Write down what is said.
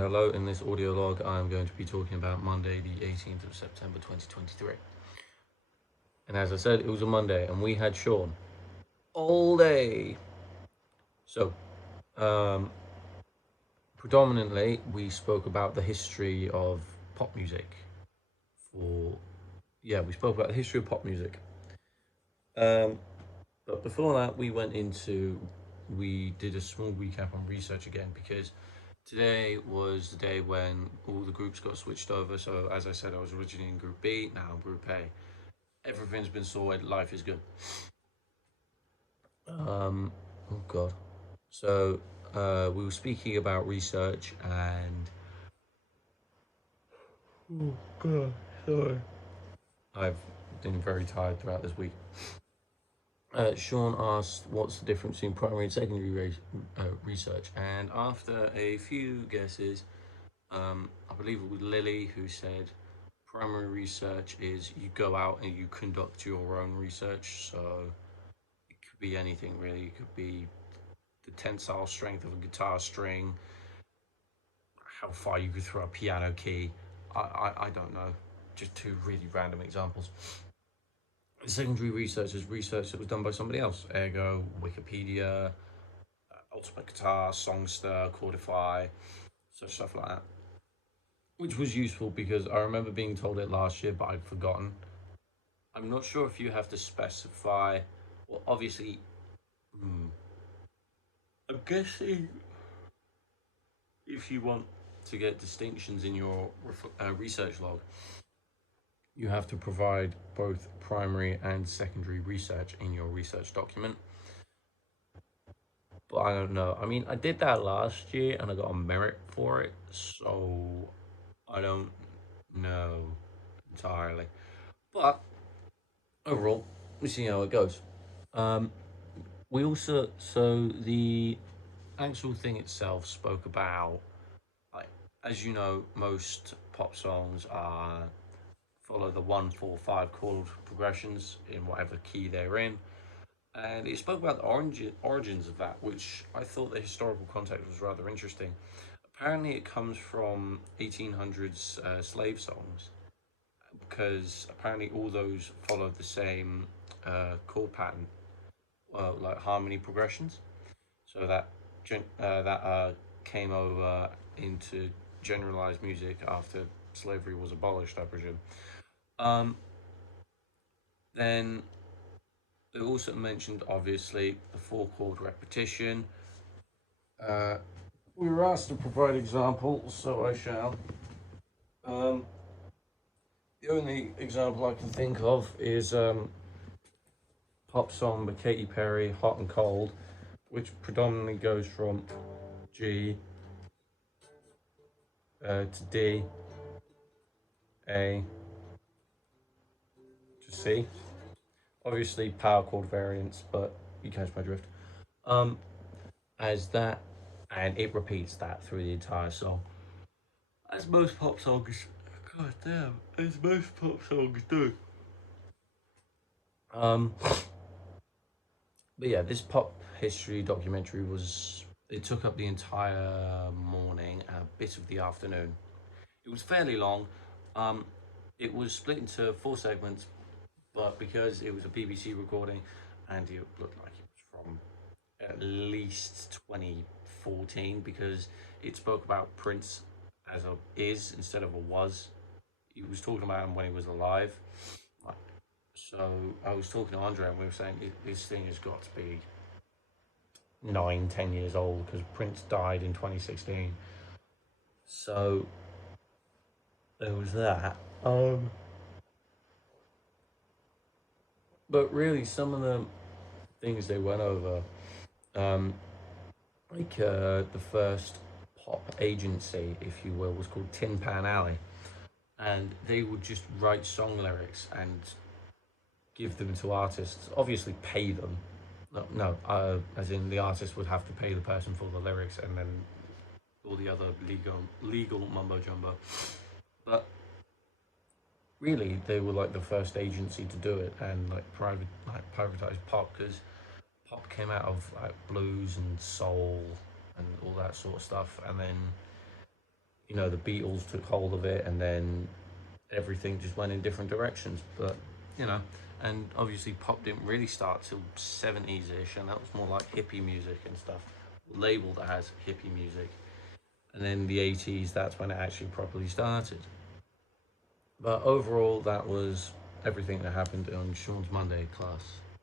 Hello, in this audio log, I'm going to be talking about Monday, the 18th of September 2023. And as I said, it was a Monday, and we had Sean all day. So, predominantly, we spoke about the history of pop music. We spoke about the history of pop music. But before that, we did a small recap on research again because today was the day when all the groups got switched over. So, as I said, I was originally in Group B, now I'm Group A. Everything's been sorted, life is good. Oh God. So, we were speaking about research and. Oh God, sorry. I've been very tired throughout this week. Sean asked, "What's the difference between primary and secondary research?" And after a few guesses, I believe it was Lily who said, "Primary research is you go out and you conduct your own research. So it could be anything really. It could be the tensile strength of a guitar string, how far you could throw a piano key. I don't know. Just two really random examples." Secondary research is research that was done by somebody else, ergo Wikipedia, Ultimate Guitar, Songster, Chordify, such stuff like that. Which was useful because I remember being told it last year, but I'd forgotten. I'm not sure if you have to specify. Well, obviously, I'm guessing if you want to get distinctions in your research log, you have to provide both primary and secondary research in your research document. But I don't know. I mean, I did that last year and I got a merit for it, so I don't know entirely. But overall, we see how it goes. We also, so the actual thing itself spoke about, like, as you know, most pop songs are follow the 1-4-5 chord progressions in whatever key they're in. And it spoke about the origins of that, which I thought the historical context was rather interesting. Apparently, it comes from 1800s slave songs, because apparently all those followed the same chord pattern, like harmony progressions. So that came over into generalized music after slavery was abolished, I presume. Um, then they also mentioned, obviously, the four chord repetition. We were asked to provide examples, so I shall. Um, the only example I can think of is pop song by Katy Perry, "Hot and Cold," which predominantly goes from G to D, A to C. Obviously, power chord variants, but you catch my drift. Um, as that, and it repeats that through the entire song, as most pop songs. God damn, as most pop songs do. Um, but yeah, this pop history documentary was. It took up the entire morning and a bit of the afternoon. It was fairly long. Um, it was split into four segments, but because it was a BBC recording and it looked like it was from at least 2014, because it spoke about Prince as a is instead of a was. He was talking about him when he was alive. So I was talking to Andre and we were saying this thing has got to be 9, 10 years old because Prince died in 2016. So there was that. But really, some of the things they went over, um, the first pop agency, if you will, was called Tin Pan Alley, and they would just write song lyrics and give them to artists. Obviously, pay them. As in the artist would have to pay the person for the lyrics, and then all the other legal mumbo jumbo. But really, they were like the first agency to do it and like privatized pop, because pop came out of like blues and soul and all that sort of stuff, and then the Beatles took hold of it, and then everything just went in different directions. But you know, and obviously pop didn't really start till 70s ish, and that was more like hippie music and stuff, labeled as hippie music. And then the 80s, that's when it actually properly started. But overall, that was everything that happened on Sean's Monday class.